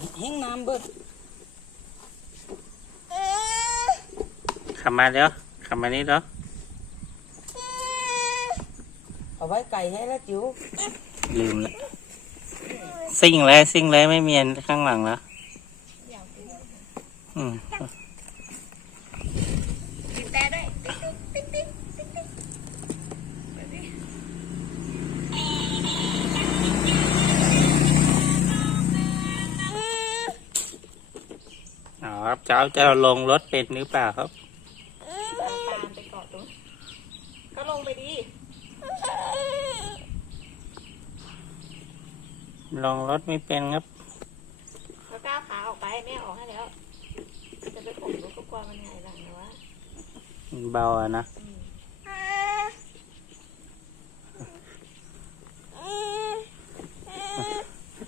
มันแห้งน้ำเบิดขับมาเดี๋ยวขับมานี่เดี๋ยวเอาไว้ไก่ให้แล้วจิ๋วลืมละซิ่งเลยซิ่งเลยไม่มีอันข้างหลังแล้วอืม ครับเจ้าจะลงรถเป็นหรือเปล่าครับตามไปเกาะตรงก็ลงไปดีลงรถไม่เป็นครับแล้วก้าวขาออกไปแม่ออกให้แล้ว จะไปผมลูกก็กลัวมันไงหลังนะวะเบาอะนะ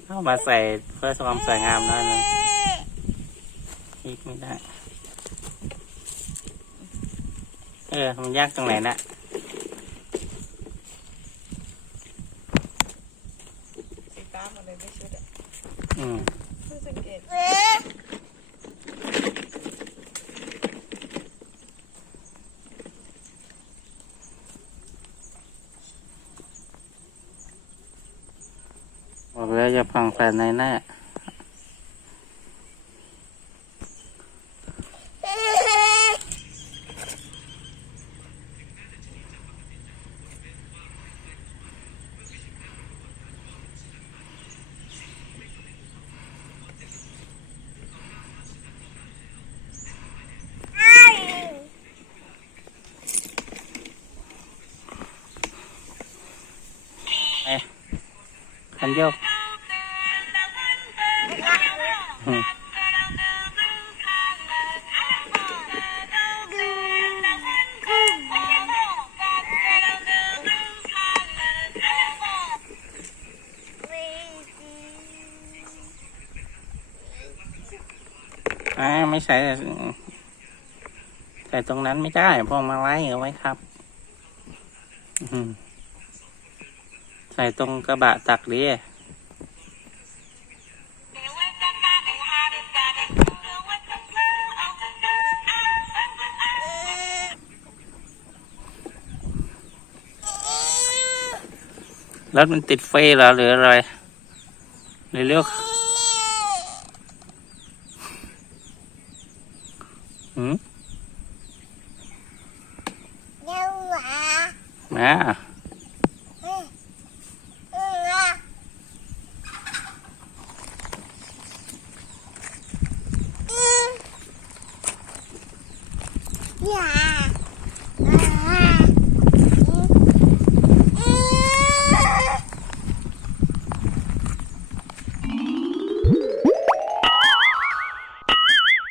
เอามาใส่เพื่อความสวยงามหน่อยนึง พลิกไม่ได้ เออ มันยากตรงไหนนะสีฟ้าหมดเลยไม่ชุดอะอืมเพิ่งสังเกตบอกแล้วจะฟังแฟนในแน่ คันโยกอืมอ่าไม่ใส่ใส่ตรงนั้นไม่ได้พวงมาลัยเอาไว้ครับ อืม ใส่ตรงกระบะตักดิรถมันติดไฟเหรอหรืออะไรหรือเรียกหืมมา 哎呀呀